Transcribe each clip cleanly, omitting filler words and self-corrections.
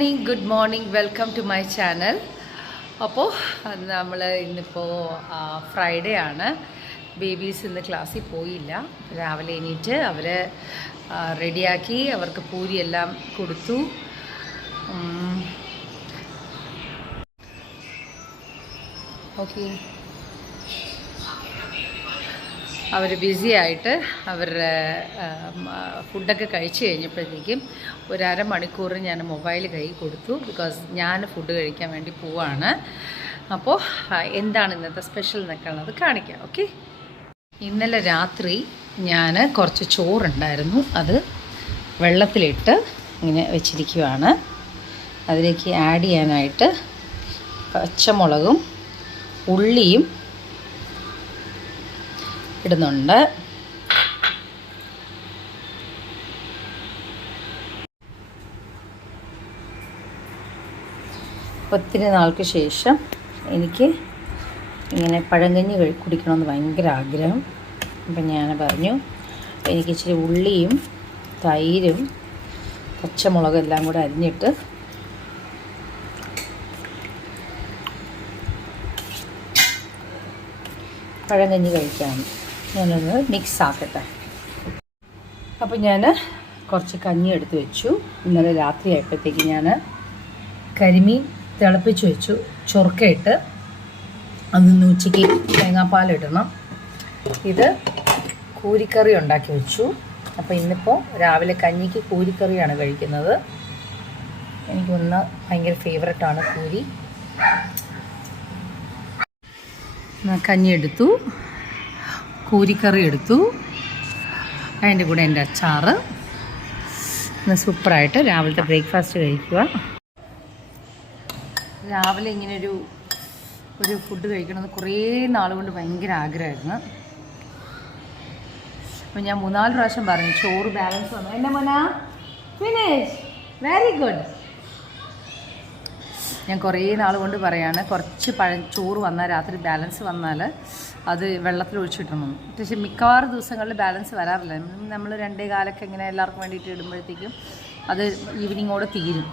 Morning welcome to my channel. അപ്പോൾ നമ്മൾ ഇന്നിപ്പോൾ ഫ്രൈഡേ ആണ്. ബേബീസ് ഇന്ന് ക്ലാസ്സിൽ പോയില്ല. രാവിലെ എണീറ്റ് അവരെ റെഡിയാക്കി അവർക്ക് പൂരിയെല്ലാം കൊടുത്തു. ഓക്കെ, അവർ ബിസി ആയിട്ട് അവരുടെ ഫുഡൊക്കെ കഴിച്ച് കഴിഞ്ഞപ്പോഴത്തേക്കും ഒരു അരമണിക്കൂർ ഞാൻ മൊബൈൽ കയ്യിൽ കൊടുത്തു. ബിക്കോസ് ഞാൻ ഫുഡ് കഴിക്കാൻ വേണ്ടി പോവാണ്. അപ്പോൾ എന്താണ് ഇന്നത്തെ സ്പെഷ്യൽ എന്നൊക്കെയുള്ളത് കാണിക്കാം. ഓക്കെ, ഇന്നലെ രാത്രി ഞാൻ കുറച്ച് ചോറുണ്ടായിരുന്നു, അത് വെള്ളത്തിലിട്ട് ഇങ്ങനെ വെച്ചിരിക്കുകയാണ്. അതിലേക്ക് ആഡ് ചെയ്യാനായിട്ട് പച്ചമുളകും ഉള്ളിയും ഇടുന്നുണ്ട്. ഒത്തിരി നാൾക്ക് ശേഷം എനിക്ക് ഇങ്ങനെ പഴങ്കഞ്ഞി കുടിക്കണമെന്ന് ഭയങ്കര ആഗ്രഹം. അപ്പം ഞാൻ പറഞ്ഞു എനിക്ക് ഇച്ചിരി ഉള്ളിയും തൈരും പച്ചമുളകും എല്ലാം കൂടെ അരിഞ്ഞിട്ട് പഴങ്കഞ്ഞി കഴിക്കാം. ഞാനൊന്ന് മിക്സ് ആക്കട്ടെ. അപ്പോൾ ഞാൻ കുറച്ച് കഞ്ഞി എടുത്ത് വെച്ചു. ഇന്നലെ രാത്രി ആയപ്പോഴത്തേക്ക് ഞാൻ കരിമീൻ തിളപ്പിച്ച് വെച്ചു, ചൊറുക്കയിട്ട്. അതൊന്ന് ഉച്ചയ്ക്ക് തേങ്ങാപ്പാലിടണം. ഇത് കൂരിക്കറി ഉണ്ടാക്കി വെച്ചു. അപ്പോൾ ഇന്നിപ്പോൾ രാവിലെ കഞ്ഞിക്ക് കൂരിക്കറിയാണ് കഴിക്കുന്നത്. എനിക്കൊന്ന് ഭയങ്കര ഫേവററ്റാണ് കൂരി. കഞ്ഞി എടുത്തു, കൂരിക്കറി എടുത്തു, അതിൻ്റെ കൂടെ എൻ്റെ അച്ചാറ്. ഇന്ന് സൂപ്പറായിട്ട് രാവിലത്തെ ബ്രേക്ക്ഫാസ്റ്റ് കഴിക്കുക. രാവിലെ ഇങ്ങനൊരു ഫുഡ് കഴിക്കണമെന്ന് കുറേ നാളുകൊണ്ട് ഭയങ്കര ആഗ്രഹമായിരുന്നു. അപ്പോൾ ഞാൻ 3-4 പ്രാവശ്യം പറഞ്ഞു ചോറ് ബാലൻസ് വന്നു. എൻ്റെ മോനാ ഫിനിഷ്, വെരി ഗുഡ്. ഞാൻ കുറേ നാൾ കൊണ്ട് പറയാണ് കുറച്ച് ചോറ് വന്നാൽ രാത്രി ബാലൻസ് വന്നാൽ അത് വെള്ളത്തിൽ ഒഴിച്ചിട്ടണം. പക്ഷേ മിക്കവാറും ദിവസങ്ങളിൽ ബാലൻസ് വരാറില്ല. നമ്മൾ 2:15 ഇങ്ങനെ എല്ലാവർക്കും വേണ്ടിയിട്ട് ഇടുമ്പോഴത്തേക്കും അത് ഈവനിങ്ങോടെ തീരും.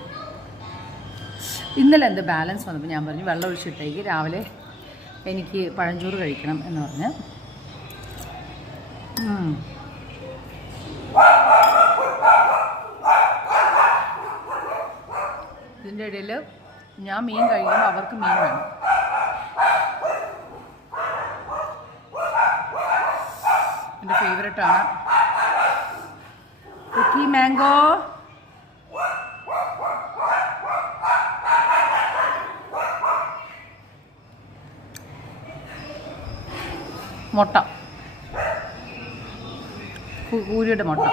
ഇന്നലെ എന്ത് ബാലൻസ് വന്നപ്പോൾ ഞാൻ പറഞ്ഞു വെള്ളം ഒഴിച്ചിട്ടേക്ക് രാവിലെ എനിക്ക് പഴഞ്ചോറ് കഴിക്കണം എന്ന് പറഞ്ഞ്. ഇതിൻ്റെ ഇടയിൽ ഞാൻ മീൻ കഴിക്കുമ്പോൾ അവർക്ക് മീൻ വേണം. എൻ്റെ ഫേവററ്റാണ് കുക്കി മാംഗോ. മുട്ട, കൂരിയുടെ മുട്ട.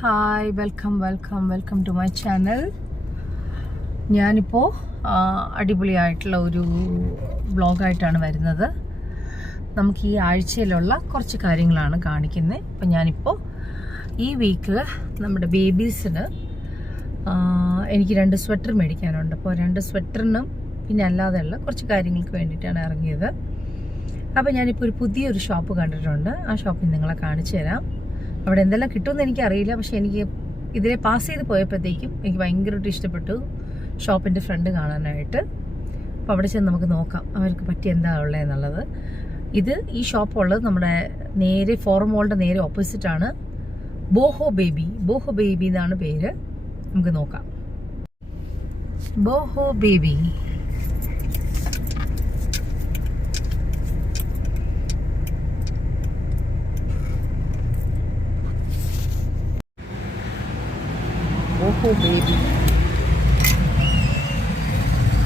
Hi welcome to my channel. ഞാനിപ്പോൾ അടിപൊളിയായിട്ടുള്ള ഒരു വ്ളോഗായിട്ടാണ് വരുന്നത്. നമുക്ക് ഈ ആഴ്ചയിലുള്ള കുറച്ച് കാര്യങ്ങളാണ് കാണിക്കുന്നത്. അപ്പം ഞാനിപ്പോൾ ഈ വീക്ക് നമ്മുടെ ബേബീസിന് എനിക്ക് 2 സ്വെറ്റർ മേടിക്കാനുണ്ട്. അപ്പോൾ 2 സ്വെറ്ററിനും പിന്നെ അല്ലാതെയുള്ള കുറച്ച് കാര്യങ്ങൾക്ക് വേണ്ടിയിട്ടാണ് ഇറങ്ങിയത്. അപ്പോൾ ഞാനിപ്പോൾ ഒരു പുതിയൊരു ഷോപ്പ് കണ്ടിട്ടുണ്ട്. ആ ഷോപ്പിൽ നിങ്ങളെ കാണിച്ചു തരാം. അവിടെ എന്തെല്ലാം കിട്ടുമെന്ന് എനിക്കറിയില്ല, പക്ഷേ എനിക്ക് ഇതിലെ പാസ് ചെയ്ത് പോയപ്പോഴത്തേക്കും എനിക്ക് ഭയങ്കരമായിട്ട് ഇഷ്ടപ്പെട്ടു ഷോപ്പിൻ്റെ ഫ്രണ്ട് കാണാനായിട്ട്. അപ്പോൾ അവിടെ ചെന്ന് നമുക്ക് നോക്കാം അവർക്ക് പറ്റി എന്താ ഉള്ളത് എന്നുള്ളത്. ഈ ഷോപ്പുള്ളത് നമ്മുടെ നേരെ ഫോറം മോളിൻ്റെ നേരെ ഓപ്പോസിറ്റാണ്. ബോഹോ ബേബി എന്നാണ് പേര്. നമുക്ക് നോക്കാം. Boho baby.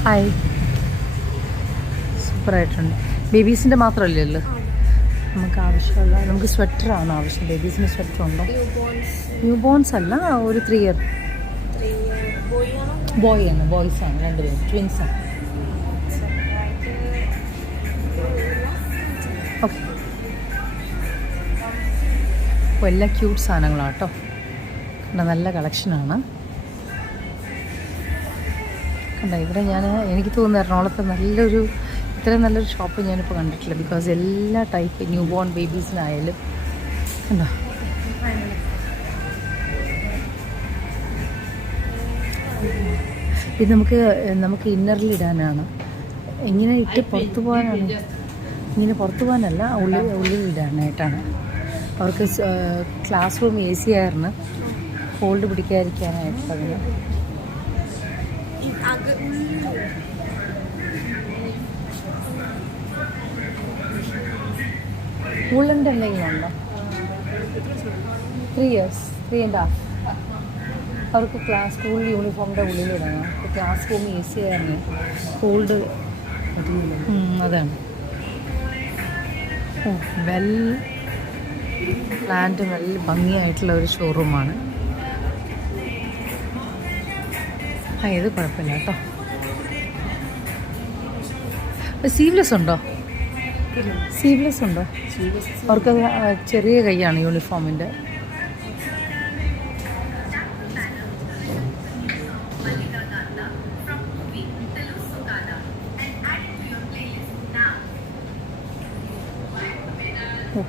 ഹായ്, സൂപ്പറായിട്ടുണ്ട്. ബേബീസിൻ്റെ മാത്രമല്ലല്ലോ നമുക്ക് ആവശ്യമുള്ള. നമുക്ക് സ്വെറ്ററാണ് ആവശ്യം. ബേബീസിന് സ്വെറ്റർ ഉണ്ടോ? ന്യൂ ബോൺസ് അല്ല, ഒരു 3 ഇയർ ബോയ്സാണ്. 2 പേരും ട്വിൻസാണ്. ഓക്കെ, അപ്പോൾ എല്ലാം ക്യൂട്ട് സാധനങ്ങളാണ് കേട്ടോ. നല്ല കളക്ഷനാണ്. കണ്ടോ ഇവിടെ എനിക്ക് തോന്നുന്നു എറണാകുളത്ത് ഇത്രയും നല്ലൊരു ഷോപ്പ് ഞാനിപ്പോൾ കണ്ടിട്ടില്ല. ബിക്കോസ് എല്ലാ ടൈപ്പ് ന്യൂ ബോൺ ബേബീസിനായാലും കണ്ടോ. ഇത് നമുക്ക് ഇന്നറിലിടാനാണ്. ഇങ്ങനെ ഇട്ട് പുറത്തു പോകാനാണ്. ഇങ്ങനെ പുറത്തു പോകാനല്ല, ഉള്ളിൽ ഇടാനായിട്ടാണ്. അവർക്ക് ക്ലാസ് റൂം AC ആയിരുന്നു, കോൾഡ് പിടിക്കാതിരിക്കാനായിട്ട്. അതിന് വൂളൻ്റെ എന്തെങ്കിലും ഉണ്ടോ? 3 years 3.5. അവർക്ക് സ്കൂൾ യൂണിഫോമിൻ്റെ ഉള്ളിലിടണം. ക്ലാസ് റൂം AC ആയിരുന്നു, കോൾഡ്. അതാണ് വെൽ പ്ലാന്റ്, നല്ല ഭംഗിയായിട്ടുള്ള ഒരു ഷോറൂമാണ്. ഇത് കുഴപ്പമില്ല കേട്ടോ. സീവ്ലെസ് ഉണ്ടോ? സീവ്ലെസ് ഉണ്ടോ? അവർക്ക് ചെറിയ കൈയാണ് യൂണിഫോമിൻ്റെ.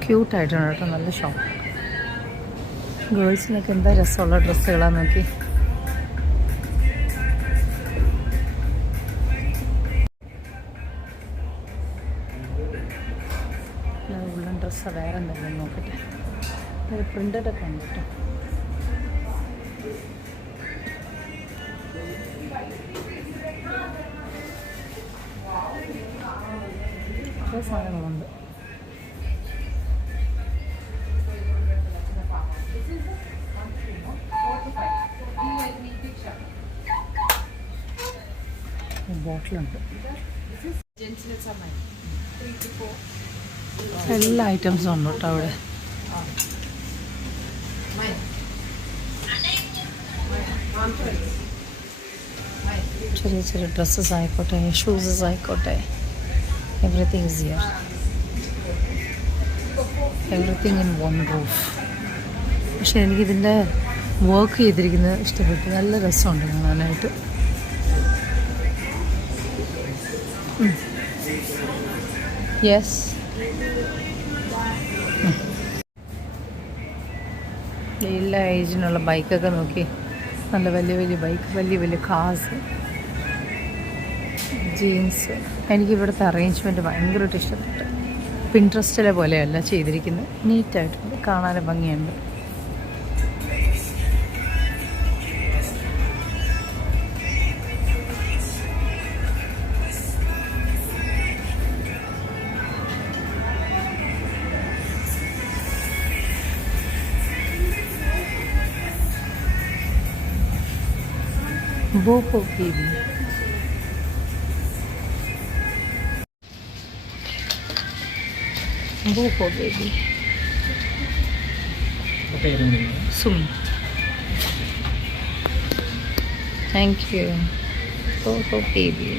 ക്യൂട്ടായിട്ടാണ് കേട്ടോ, നല്ല ഷോപ്പ്. ഗേൾസിനൊക്കെ എന്താ രസമുള്ള ഡ്രസ്സുകളാണ് നോക്കി. ഉള്ളൻ ഡ്രസ്സ് വേറെ എന്തെങ്കിലും നോക്കട്ടെ. ഒരു പ്രിൻ്റഡൊക്കെ ഉണ്ട് കേട്ടോ. കുറേ സാധനങ്ങളുണ്ട്. ബോട്ടിലുണ്ട്. എല്ലാ ഐറ്റംസും ഉണ്ട് കേട്ടോ അവിടെ. ചെറിയ ചെറിയ ഡ്രസ്സസ് ആയിക്കോട്ടെ, ഷൂസസ് ആയിക്കോട്ടെ, everything is here. Everything in one roof. പക്ഷെ എനിക്കിതിൻ്റെ വർക്ക് ചെയ്തിരിക്കുന്നത് ഇഷ്ടപ്പെട്ടു. നല്ല രസമുണ്ട് കാണാനായിട്ട്. യെസ്, എല്ലാ ഏജിനുള്ള ബൈക്കൊക്കെ നോക്കി. നല്ല വലിയ വലിയ ബൈക്ക്, വലിയ വലിയ കാർസ്, ജീൻസ്. എനിക്കിവിടുത്തെ അറേഞ്ച്മെൻറ്റ് ഭയങ്കരമായിട്ട് ഇഷ്ടപ്പെട്ടു. പിൻട്രസ്റ്റിലെ പോലെയല്ല ചെയ്തിരിക്കുന്നത്, നീറ്റായിട്ടുണ്ട്, കാണാൻ ഭംഗിയുണ്ട്. Bopo baby. Bopo baby. Soon. Thank you. Bopo baby.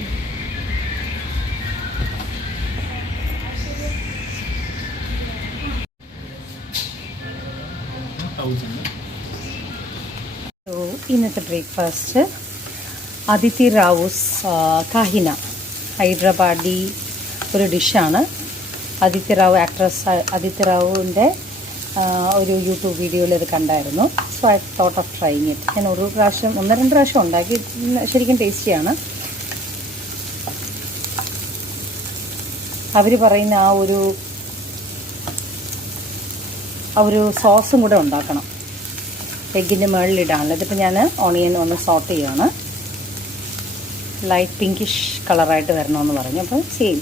So, ഇന്നത്തെ ബ്രേക്ക്ഫാസ്റ്റ് അദിതി റാവുസ് കാഹിന, ഹൈദരാബാദി ഒരു ഡിഷാണ്. അദിതി റാവു, ആക്ട്രസ് അദിതി റാവുവിൻ്റെ ഒരു യൂട്യൂബ് വീഡിയോയിൽ ഇത് കണ്ടായിരുന്നു. So I thought of trying it. ഞാൻ ഒന്ന് രണ്ട് പ്രാവശ്യം ഉണ്ടാക്കി. ശരിക്കും ടേസ്റ്റിയാണ്. അവർ പറയുന്ന ആ ഒരു സോസും കൂടെ ഉണ്ടാക്കണം, എഗ്ഗിൻ്റെ മുകളിലിടാണല്ലോ. ഇതിപ്പോൾ ഞാൻ ഓണിയൻ ഒന്ന് സോട്ട് ചെയ്യുകയാണ്. ലൈറ്റ് പിങ്കിഷ് കളറായിട്ട് വരണമെന്ന് പറഞ്ഞു. അപ്പോൾ സെയിം,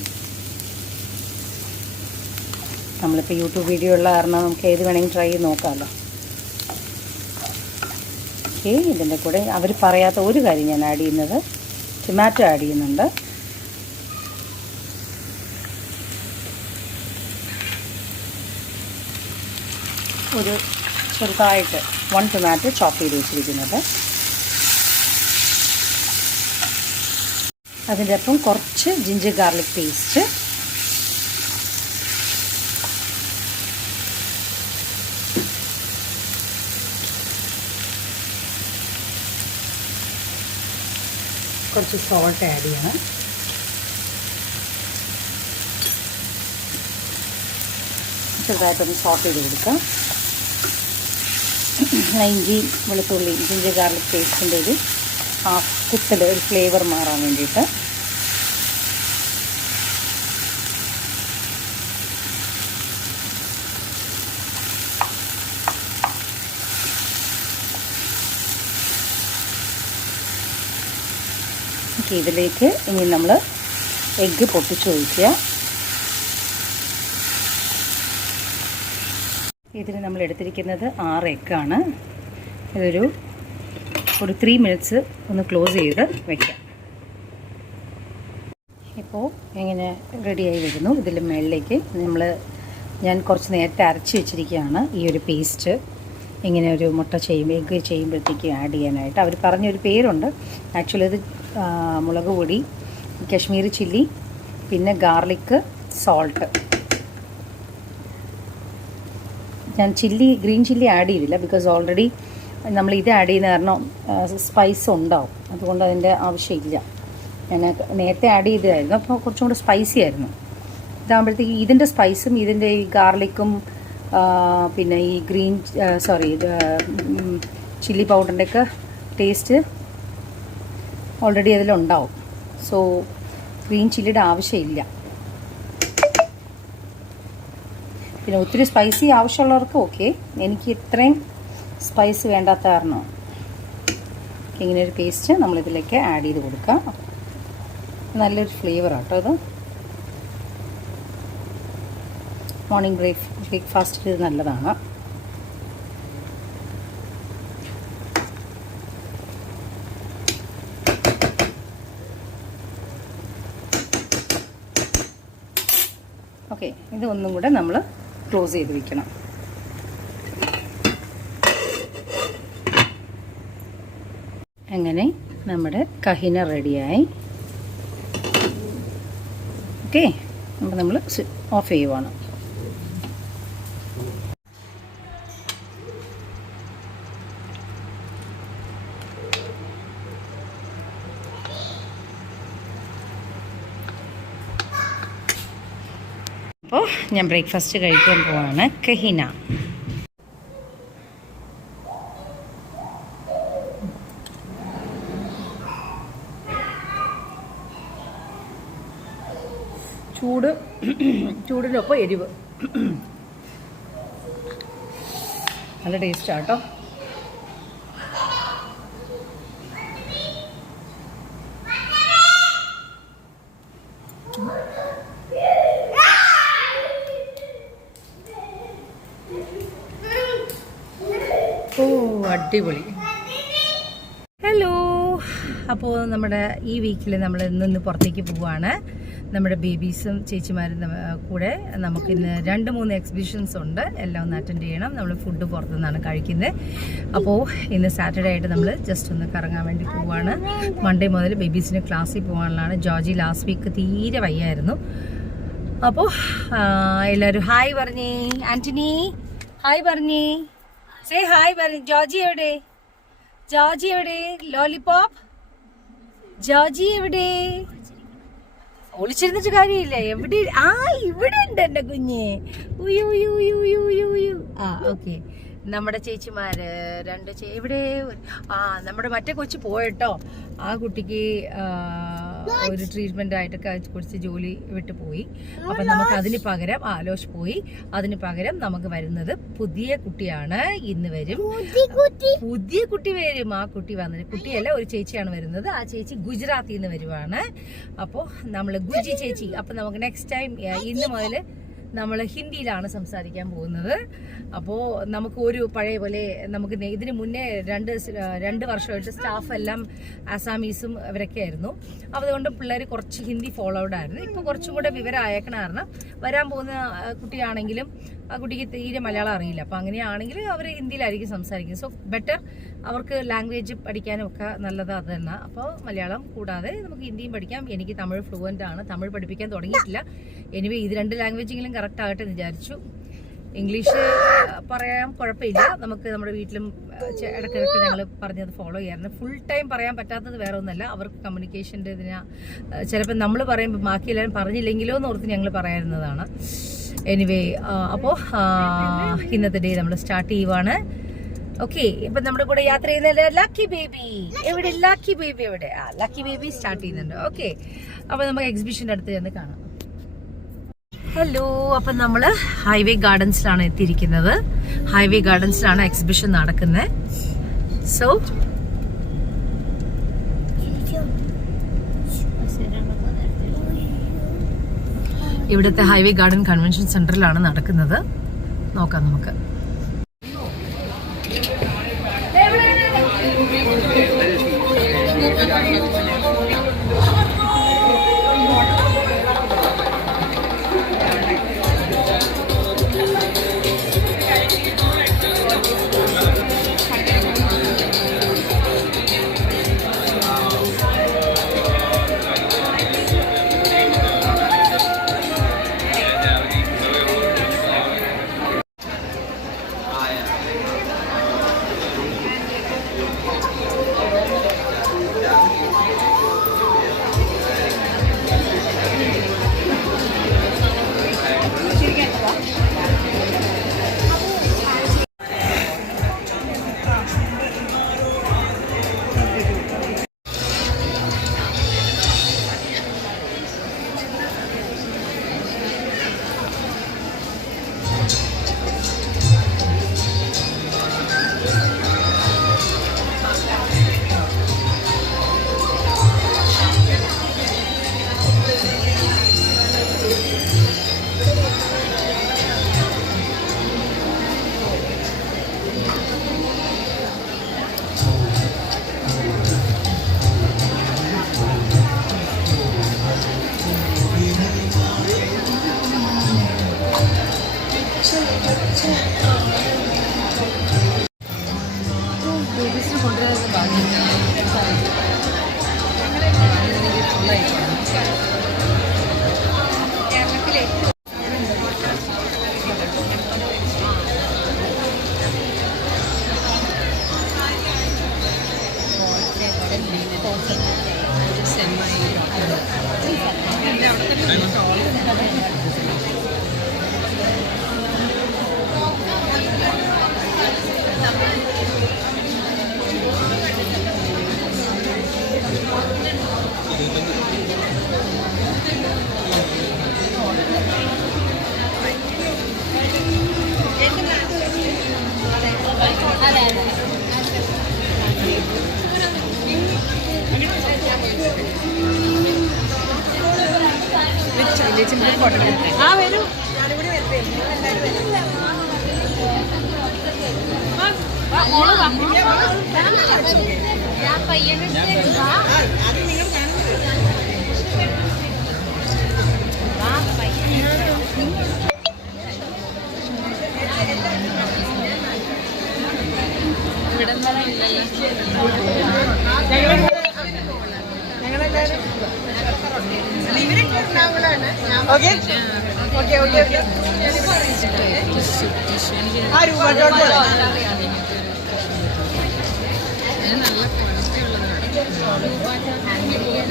നമ്മളിപ്പോൾ യൂട്യൂബ് വീഡിയോ ഉള്ള കാരണം നമുക്ക് ഏത് വേണമെങ്കിൽ ട്രൈ ചെയ്ത് നോക്കാമല്ലോ. ഓക്കെ, ഇതിൻ്റെ കൂടെ അവർ പറയാത്ത ഒരു കാര്യം ഞാൻ ആഡ് ചെയ്യുന്നത്, ടൊമാറ്റോ ആഡ് ചെയ്യുന്നുണ്ട്. ഒരു ചെറുതായിട്ട് 1 ടൊമാറ്റോ ചോപ്പ് ചെയ്ത് വെച്ചിരിക്കുന്നത്. അതിൻ്റെ ഒപ്പം കുറച്ച് ജിഞ്ചർ ഗാർലിക് പേസ്റ്റ്, കുറച്ച് സോൾട്ട് ആഡ് ചെയ്യണം. ചെറുതായിട്ടൊന്ന് സോട്ട് ചെയ്ത് കൊടുക്കാം. ഇഞ്ചി വെളുത്തുള്ളി ജിഞ്ചർ ഗാർലിക് പേസ്റ്റിൻ്റെ ഒരു കുത്തൽ ഒരു ഫ്ലേവർ മാറാൻ വേണ്ടിയിട്ട്. ഇതിലേക്ക് ഇനി നമ്മൾ എഗ്ഗ് പൊട്ടിച്ച് ഒഴിക്കുക. ഇതിന് നമ്മൾ എടുത്തിരിക്കുന്നത് 6 എഗ്ഗാണ്. ഇതൊരു 3 മിനിറ്റ്സ് ഒന്ന് ക്ലോസ് ചെയ്ത് വയ്ക്കാം. ഇപ്പോൾ ഇങ്ങനെ റെഡിയായി വരുന്നു. ഇതിൽ മുകളിലേക്ക് ഞാൻ കുറച്ച് നേരത്തെ അരച്ച് വെച്ചിരിക്കുകയാണ് ഈ ഒരു പേസ്റ്റ്. ഇങ്ങനെ ഒരു മുട്ട എഗ്ഗ് ചെയ്യുമ്പോഴത്തേക്ക് ആഡ് ചെയ്യാനായിട്ട് അവർ പറഞ്ഞൊരു പേരുണ്ട്. ആക്ച്വലി ഇത് മുളക് പൊടി, കാശ്മീരി ചില്ലി, പിന്നെ ഗാർലിക്ക്, സോൾട്ട്. ഞാൻ ഗ്രീൻ ചില്ലി ആഡ് ചെയ്തില്ല, ബിക്കോസ് ഓൾറെഡി നമ്മൾ ഇത് ആഡ് ചെയ്യുന്ന കാരണം സ്പൈസ് ഉണ്ടാവും. അതുകൊണ്ട് അതിൻ്റെ ആവശ്യമില്ല. ഞാൻ നേരത്തെ ആഡ് ചെയ്തതായിരുന്നു, അപ്പോൾ കുറച്ചും കൂടെ സ്പൈസി ആയിരുന്നു. ഇതാകുമ്പോഴത്തേക്ക് ഇതിൻ്റെ സ്പൈസും ഇതിൻ്റെ ഈ ഗാർലിക്കും പിന്നെ ഈ ചില്ലി പൗഡറിൻ്റെയൊക്കെ ടേസ്റ്റ് ഓൾറെഡി അതിലുണ്ടാവും. സോ ഗ്രീൻ ചില്ലിയുടെ ആവശ്യമില്ല. പിന്നെ ഒത്തിരി സ്പൈസി ആവശ്യമുള്ളവർക്ക് ഓക്കെ. എനിക്ക് ഇത്രയും സ്പൈസ് വേണ്ടാത്ത കാരണം ഇങ്ങനെ ഒരു പേസ്റ്റ് നമ്മളിതിലേക്ക് ആഡ് ചെയ്ത് കൊടുക്കാം. നല്ലൊരു ഫ്ലേവറാണ് കേട്ടോ ഇത്. മോർണിംഗ് ബ്രേക്ക്ഫാസ്റ്റിൽ ഇത് നല്ലതാണ്. ഓക്കെ, ഇത് ഒന്നും കൂടെ നമ്മൾ ക്ലോസ് ചെയ്ത് വയ്ക്കണം. അങ്ങനെ നമ്മുടെ കഹിന റെഡിയായി. ഓക്കെ, അപ്പോൾ നമ്മൾ ഓഫ് ചെയ്യുവാണ്. അപ്പോൾ ഞാൻ ബ്രേക്ക്ഫാസ്റ്റ് കഴിക്കാൻ പോവാണ്. കഹിന. ചൂടിനൊപ്പം എരിവ്. നല്ല ടേസ്റ്റാണ് കേട്ടോ. അടിപൊളി. ഹലോ, അപ്പോൾ നമ്മുടെ ഈ വീക്കിൽ നമ്മൾ ഇന്ന് പുറത്തേക്ക് പോവുകയാണ്. നമ്മുടെ ബേബീസും ചേച്ചിമാരും കൂടെ നമുക്കിന്ന് 2-3 എക്സിബിഷൻസ് ഉണ്ട്. എല്ലാം ഒന്ന് അറ്റൻഡ് ചെയ്യണം. നമ്മൾ ഫുഡ് പുറത്തുനിന്നാണ് കഴിക്കുന്നത്. അപ്പോൾ ഇന്ന് സാറ്റർഡേ ആയിട്ട് നമ്മൾ ജസ്റ്റ് ഒന്ന് കറങ്ങാൻ വേണ്ടി പോവുകയാണ്. മൺഡേ മുതൽ ബേബീസിന് ക്ലാസ്സിൽ പോകാനുള്ളതാണ്. ജോർജി ലാസ്റ്റ് വീക്ക് തീരെ വയ്യായിരുന്നു. അപ്പോൾ എല്ലാവരും ഹായ് പറഞ്ഞേ. ആന്റണി ഹായ് പറഞ്ഞേ. സേ ഹായ് പറഞ്ഞു. ജോർജി എവിടെ? ജോർജി എവിടെ? ലോലിപോപ്പ് ജോർജി എവിടെ? ഒളിച്ചിരുന്നിട്ട് കാര്യമില്ല. എവിടെ? ഇവിടെ ഉണ്ട് എന്റെ കുഞ്ഞ്. ഓക്കെ, നമ്മുടെ ചേച്ചിമാര് 2 എവിടെ? നമ്മുടെ മറ്റേ കൊച്ചു പോയിട്ടോ. ആ കുട്ടിക്ക് ഒരു ട്രീറ്റ്മെന്റ് ആയിട്ടൊക്കെ കുറച്ച് ജോലി വിട്ടു പോയി. അപ്പൊ നമുക്ക് അതിന് പകരം ലോഷ് പോയി. അതിന് പകരം നമുക്ക് വരുന്നത് പുതിയ കുട്ടിയാണ്. ഇന്ന് വരും പുതിയ കുട്ടി വരും. ആ കുട്ടി വന്നത് കുട്ടിയല്ല, ഒരു ചേച്ചിയാണ് വരുന്നത്. ആ ചേച്ചി ഗുജറാത്തിൽ നിന്ന് വരുവാണ്. അപ്പോൾ നമ്മൾ ഗുജി ചേച്ചി. അപ്പൊ നമുക്ക് നെക്സ്റ്റ് ടൈം ഇന്ന് മുതൽ നമ്മൾ ഹിന്ദിയിലാണ് സംസാരിക്കാൻ പോകുന്നത്. അപ്പോൾ നമുക്ക് ഒരു പഴയ പോലെ നമുക്ക് ഇതിന് മുന്നേ 2 വർഷമായിട്ട് സ്റ്റാഫ് എല്ലാം ആസാമീസും അവരൊക്കെ ആയിരുന്നു. അതുകൊണ്ട് പിള്ളേർ കുറച്ച് ഹിന്ദി ഫോളോഡ് ആയിരുന്നു. ഇപ്പോൾ കുറച്ചും കൂടെ വിവരം അയക്കണ കാരണം വരാൻ പോകുന്ന കുട്ടിയാണെങ്കിലും ആ കുട്ടിക്ക് തീരെ മലയാളം അറിയില്ല. അപ്പോൾ അങ്ങനെയാണെങ്കിൽ അവർ ഹിന്ദിയിലായിരിക്കും സംസാരിക്കുന്നത്. സോ ബെറ്റർ അവർക്ക് ലാംഗ്വേജ് പഠിക്കാനും ഒക്കെ നല്ലത് അത് തന്നെ. അപ്പോൾ മലയാളം കൂടാതെ നമുക്ക് ഹിന്ദിയും പഠിക്കാം. എനിക്ക് തമിഴ് ഫ്ലുവൻ്റ് ആണ്. തമിഴ് പഠിപ്പിക്കാൻ തുടങ്ങിയിട്ടില്ല. എനിവേ ഇത് 2 ലാംഗ്വേജെങ്കിലും കറക്റ്റ് ആകട്ടെ എന്ന് വിചാരിച്ചു. ഇംഗ്ലീഷ് പറയാൻ കുഴപ്പമില്ല, നമുക്ക് നമ്മുടെ വീട്ടിലും ഇടയ്ക്കിടയ്ക്ക് ഞങ്ങൾ പറഞ്ഞത് ഫോളോ ചെയ്യാറുണ്ട്. ഫുൾ ടൈം പറയാൻ പറ്റാത്തത് വേറെ ഒന്നല്ല, അവർക്ക് കമ്മ്യൂണിക്കേഷൻ്റെ ചിലപ്പോൾ നമ്മൾ പറയുമ്പോൾ ബാക്കി എല്ലാവരും പറഞ്ഞില്ലെങ്കിലോ എന്ന് ഓർത്ത് ഞങ്ങൾ പറയാറുന്നതാണ്. എനിവേ, അപ്പോൾ ഇന്നത്തെ ഡേ നമ്മൾ സ്റ്റാർട്ട് ചെയ്യുവാണ്. ഓക്കെ, ഇപ്പം നമ്മുടെ കൂടെ യാത്ര ചെയ്യുന്ന ലക്കി ബേബി എവിടെ? ലക്കി ബേബി എവിടെ? ലക്കി ബേബി സ്റ്റാർട്ട് ചെയ്യുന്നുണ്ട്. ഓക്കെ, അപ്പോൾ നമുക്ക് എക്സിബിഷൻ്റെ അടുത്ത് ചെന്ന് കാണാം. ഹലോ, അപ്പം നമ്മൾ ഹൈവേ ഗാർഡൻസിലാണ് എത്തിയിരിക്കുന്നത്. ഹൈവേ ഗാർഡൻസിലാണ് എക്സിബിഷൻ നടക്കുന്നത്. സോ ഇവിടുത്തെ ഹൈവേ ഗാർഡൻ കൺവെൻഷൻ സെന്ററിലാണ് നടക്കുന്നത്. നോക്കാം നമുക്ക്.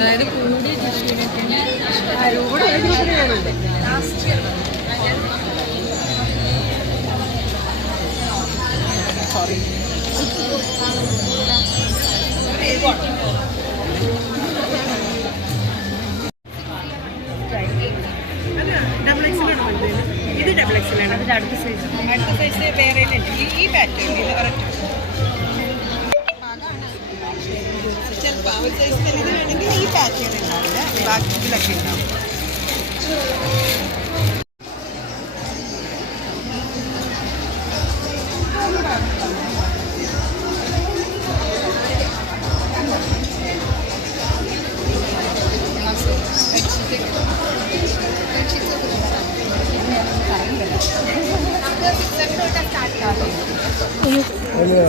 അതായത് കൂടിയ ടിഷ്യൂനൊക്കെ ഇത് ഡബിൾ എക്സലാണ്. അതിന്റെ അടുത്ത സൈസ് വേറെ ഈ പാറ്റേൺ ഇത് കറക്റ്റ്. ചിലപ്പോൾ സൈസ് ഇത് വേണമെങ്കിൽ ഈ പാറ്റേൺ ഉണ്ടാവില്ല, ബാക്കിയിലൊക്കെ ഉണ്ടാവും.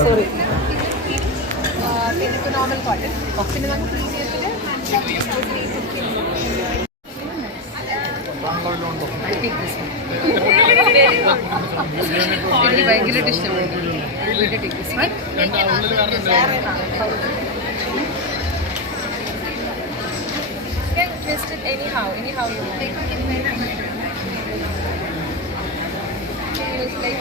സോറി, പിന്നെ നോർമൽ കോട്ടൺ. പിന്നെ നമുക്ക് പ്രീമിയത്തിൽ എനിക്ക് ഭയങ്കരമായിട്ട് ഇഷ്ടപ്പെട്ടു. Anyhow you like.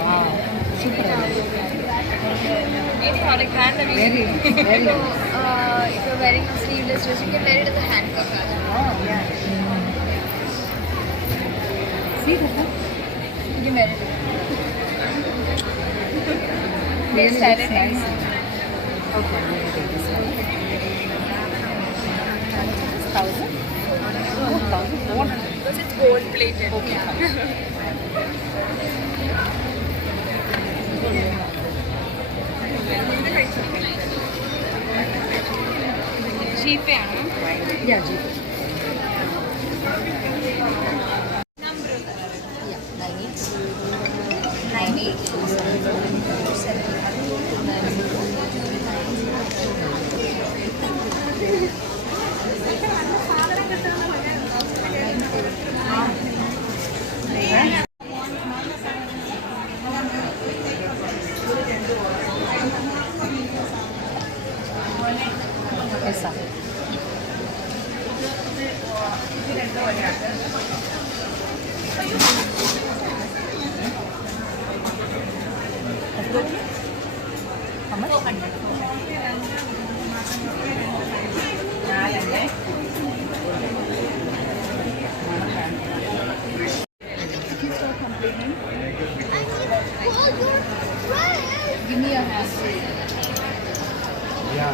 Wow, super. Anyhow, like hand the Very. if you're wearing a sleeveless dress, you can wear it as a handcuff as well. Oh, yeah. See that? You can wear it. Really Style looks it. nice. Okay, I'm going to take this one. 1,000? Oh, 1,400. Because it's gold plated. Okay. Cheap ആണ്. Yeah, Jeep. Yeah, 98. Esa. How much? 400. Give me your hand. Yeah,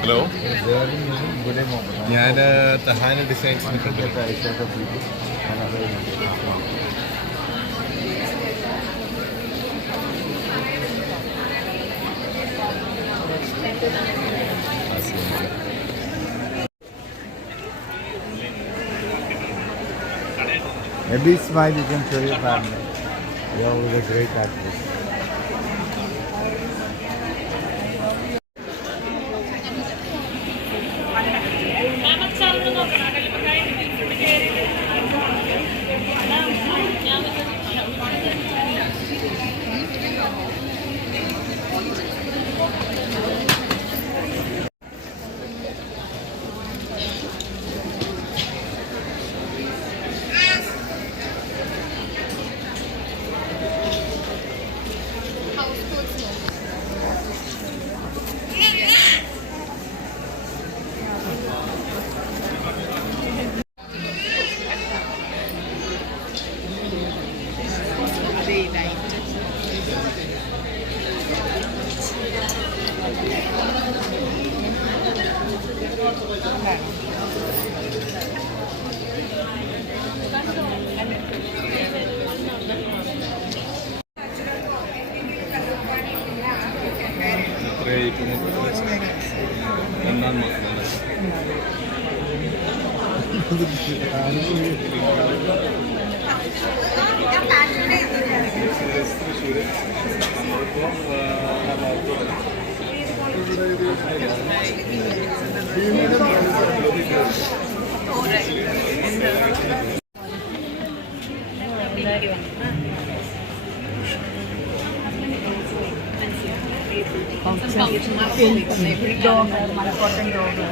hello, ഞാൻ തഹാന ഡിസൈൻസിനെ maybe smile, you can show your family. You are a great artist. മലക്കോട്ടൻ dog.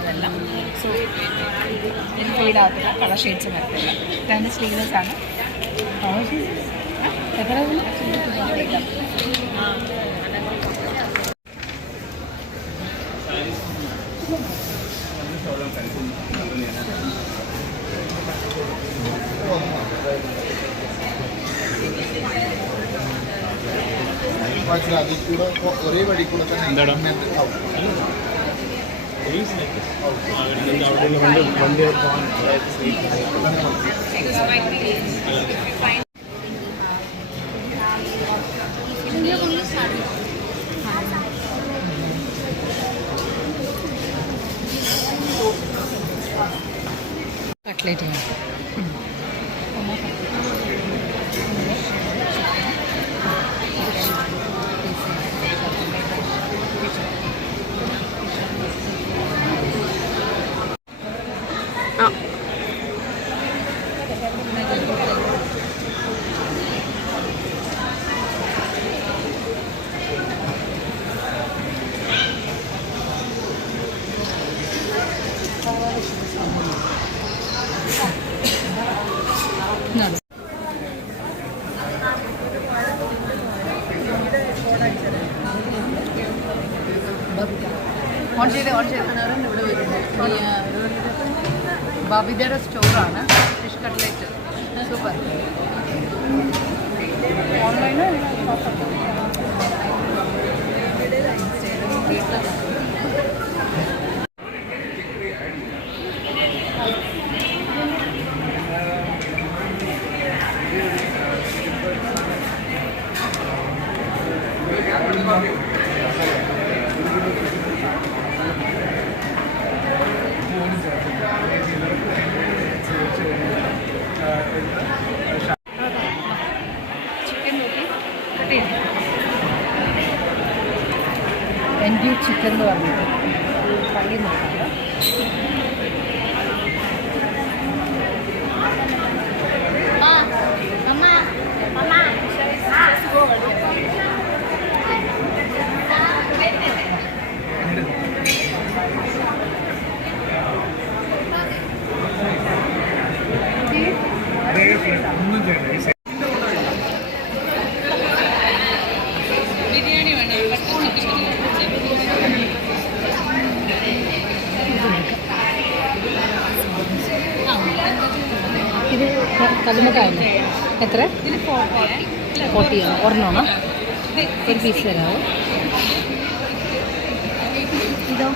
ഇതെല്ലാം so ഫീഡാകത്തില്ല, colour shades വരത്തില്ല. രണ്ട് sleeveless ആണ്. എത്ര ഒരേ വഴി കൂടെ തന്നെ കട്ട്ലേറ്റ് ഓൺ ചെയ്ത് ഇവിടെ വരുന്നത് ബബിതയുടെ സ്റ്റോറാണ്. Fish cutlet super. ഓൺലൈനോ ചിക്കൻ എന്ന് പറഞ്ഞിട്ട് പള്ളി നോക്കാം. ഇത് കല്ലുമ്മക്കായല്ലേ? എത്ര? 40 ആണ്. ഒരെണ്ണമാണ്. ഒരു പീസ് തരാമോ? ഇതോ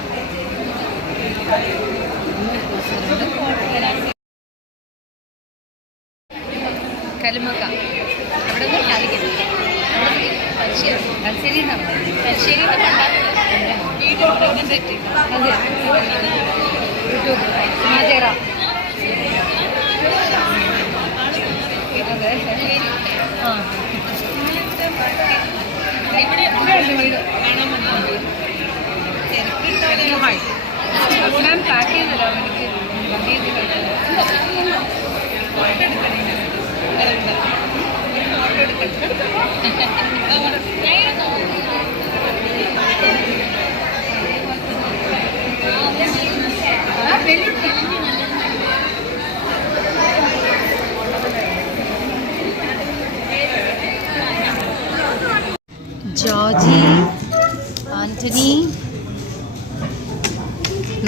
കല്ലുമ്മക്ക അവിടെ നിന്ന് കാലിക്കറ്റ് തലശ്ശേരി എന്നാണ്. തലശ്ശേരി അതെ യൂട്യൂബ് മാതേറ. അതെ ആ ഞാൻ പാക്ക് ചെയ്തല്ലോ ജോർജി, ആൻ്റണി.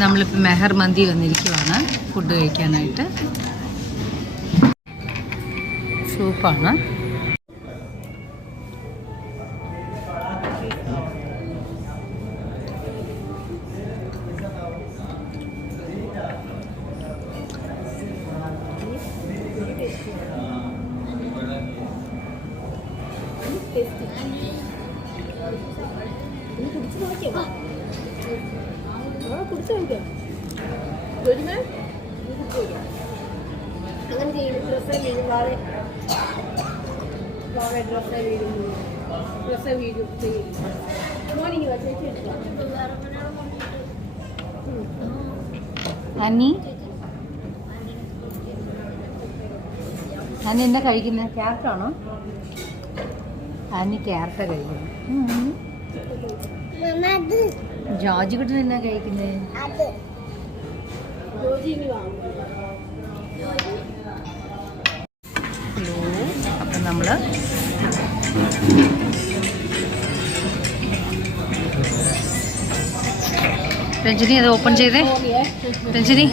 നമ്മളിപ്പോൾ മെഹർ മന്തി വന്നിരിക്കുവാണ് ഫുഡ് കഴിക്കാനായിട്ട്. സൂപ്പാണ്. അനി അനി എന്താ കഴിക്കുന്നത്? ക്യാരറ്റാണോ? അനി ക്യാരറ്റാ കഴിക്കുന്നത്. ജോർജ് കുട്ടൻ എന്നാ കഴിക്കുന്നത്? ഹലോ. അപ്പം നമ്മൾ രഞ്ജിനി അത് ഓപ്പൺ ചെയ്തേ. രഞ്ജിനി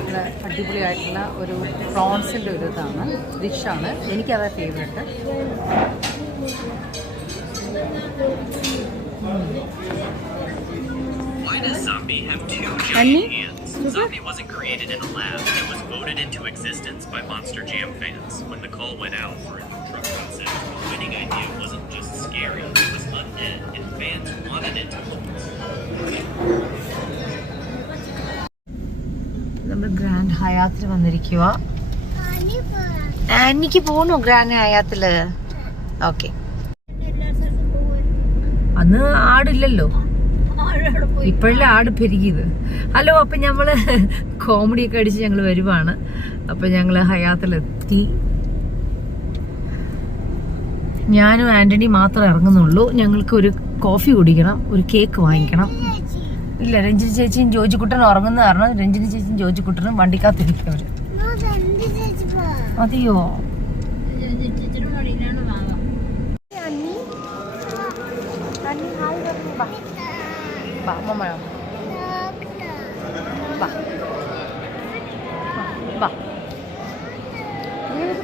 ഇവിടെ അടിപൊളിയായിട്ടുള്ള ഒരു പ്രോൺസിൻ്റെ ഒരു ഇതാണ്, ഡിഷാണ്. എനിക്കതാ favourite. Why does zombie have two giant hands? Zombie wasn't created in a lab. It was voted into existence by Monster Jam fans. When the call went out for a new drug concept, the winning idea wasn't just scary, it was undead, and fans wanted it. നമ്മൾ grand ഹയാത്തിൽ വന്നിരിക്കുക. ആനിക്ക് പോകണോ grand ഹയാത്തില്? Okay. അന്ന് ആടില്ലല്ലോ, ഇപ്പോഴല്ലേ ആട് പെരുകിയത്. Hello, അപ്പം ഞങ്ങൾ കോമഡിയൊക്കെ അടിച്ച് ഞങ്ങൾ വരുവാണ്. അപ്പം ഞങ്ങൾ ഹയാത്തിലെത്തി. ഞാനും ആൻ്റണി മാത്രമേ ഇറങ്ങുന്നുള്ളൂ. ഞങ്ങൾക്ക് ഒരു കോഫി കുടിക്കണം, ഒരു കേക്ക് വാങ്ങിക്കണം. ഇല്ല, രഞ്ജിനി ചേച്ചിയും ജോജിക്കുട്ടനും ഉറങ്ങുന്ന കാരണം രഞ്ജിനി ചേച്ചിയും ജോജിക്കുട്ടനും വണ്ടിക്കകത്തിരിക്കും. അവര് മതിയോ?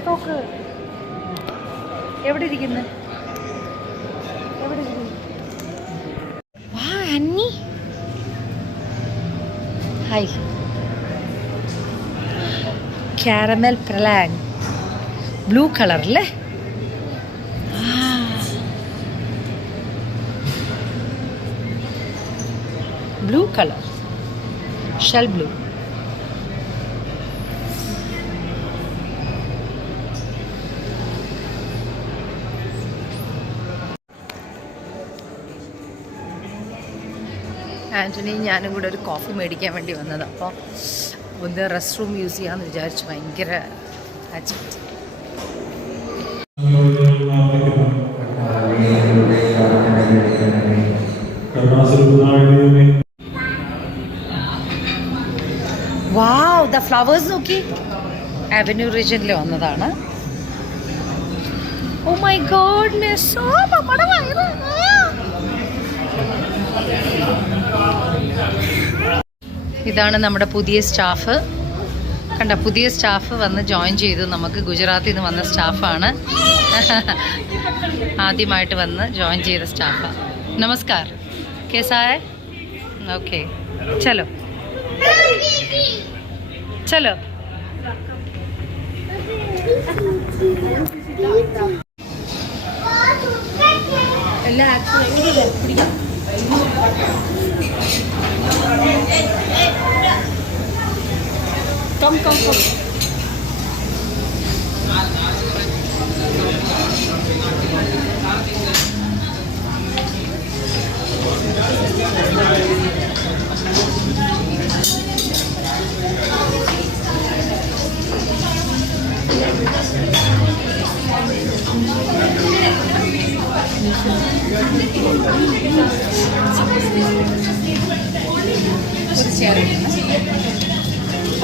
തോക്ക് എവിടെ ഇരിക്കുന്നു? ഹായ്. കാരമൽ പ്രലാങ് ബ്ലൂ കളറല്ലേ? Blue colour, shell blue. ആൻ്റണിയും ഞാനും കൂടെ ഒരു കോഫി മേടിക്കാൻ വേണ്ടി വന്നത്. അപ്പോൾ ഒന്ന് റെസ്റ്റ് റൂം യൂസ് ചെയ്യാമെന്ന് വിചാരിച്ചു. ഭയങ്കര വാവ്, ദ ഫ്ലവേഴ്സ് നോക്കി. അവന്യൂ റീജിയനിൽ വന്നതാണ്. ഓ മൈ ഗോഡ്നെസ്, നമ്മുടെ വയറ്. ഇതാണ് നമ്മുടെ പുതിയ സ്റ്റാഫ്. കണ്ട, പുതിയ സ്റ്റാഫ് വന്ന് ജോയിൻ ചെയ്തു. നമുക്ക് ഗുജറാത്തിൽ നിന്ന് വന്ന സ്റ്റാഫാണ്. ആദ്യമായിട്ട് വന്ന് ജോയിൻ ചെയ്ത സ്റ്റാഫാണ്. നമസ്കാർ, കേസായ? ഓക്കെ, ചലോ ചലോ. എല്ലാ പിടിക്കാം. Come.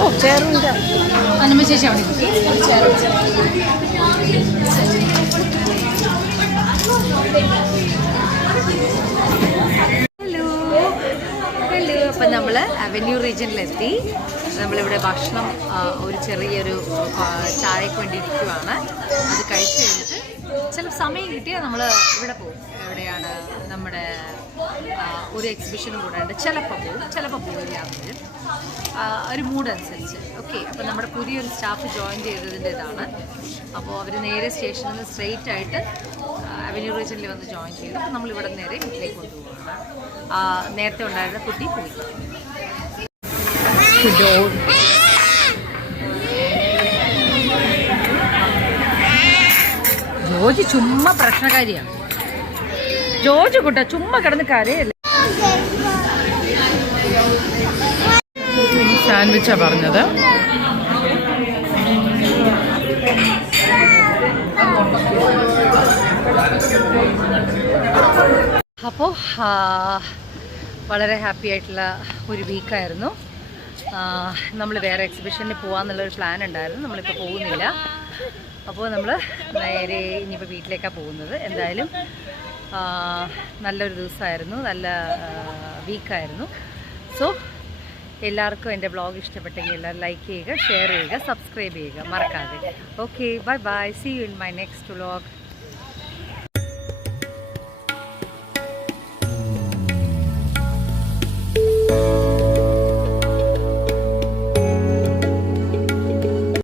ഓ, ചേറുണ്ട്. അനുമ ചേച്ചി അവിടെ ചേർ. ഹലോ. അപ്പം നമ്മൾ അവന്യൂ റീജിയനിലെത്തി. നമ്മളിവിടെ ഭക്ഷണം, ഒരു ചെറിയൊരു ചായക്ക് വേണ്ടി ഇരിക്കുവാണ്. അത് കഴിച്ച് കഴിഞ്ഞിട്ട് ചില സമയം കിട്ടിയാൽ നമ്മൾ ഇവിടെ പോകും. എവിടെയാണ് നമ്മുടെ ഒരു എക്സിബിഷനും കൂടെ ഉണ്ട്. ചിലപ്പോൾ പോവില്ല. ഒരു മൂഡ് അനുസരിച്ച്. ഓക്കെ, അപ്പോൾ നമ്മുടെ പുതിയൊരു സ്റ്റാഫ് ജോയിൻ ചെയ്തതിൻ്റെ ഇതാണ്. അപ്പോൾ അവർ നേരെ സ്റ്റേഷനിൽ നിന്ന് സ്ട്രെയിറ്റ് ആയിട്ട് അവന്യൂ റീജിയനിൽ വന്ന് ജോയിൻ ചെയ്തു. അപ്പോൾ നമ്മളിവിടെ നേരെ വീട്ടിലേക്ക് കൊണ്ടുപോകുകയാണ്. നേരത്തെ ഉണ്ടായിരുന്ന കുട്ടി പോയി. ജോജി ചുമ്മാ പ്രശ്നക്കാരിയാണ്. ജോജി കുട്ട ചുമ്മാ കിടന്ന് കരയല്ലേ. സാൻഡ്വിച്ചാ പറഞ്ഞത്. അപ്പോൾ വളരെ ഹാപ്പി ആയിട്ടുള്ള ഒരു വീക്കായിരുന്നു. നമ്മൾ വേറെ എക്സിബിഷനിൽ പോകാമെന്നുള്ളൊരു പ്ലാൻ ഉണ്ടായിരുന്നു. നമ്മളിപ്പോൾ പോകുന്നില്ല. അപ്പോൾ നമ്മൾ നേരെ ഇനിയിപ്പോൾ വീട്ടിലേക്കാണ് പോകുന്നത്. എന്തായാലും നല്ലൊരു ദിവസമായിരുന്നു, നല്ല വീക്കായിരുന്നു. സോ എല്ലാവർക്കും എൻ്റെ വ്ളോഗ് ഇഷ്ടപ്പെട്ടെങ്കിൽ എല്ലാവരും ലൈക്ക് ചെയ്യുക, ഷെയർ ചെയ്യുക, സബ്സ്ക്രൈബ് ചെയ്യുക മറക്കാതെ. Okay, bye bye, see you in my next vlog.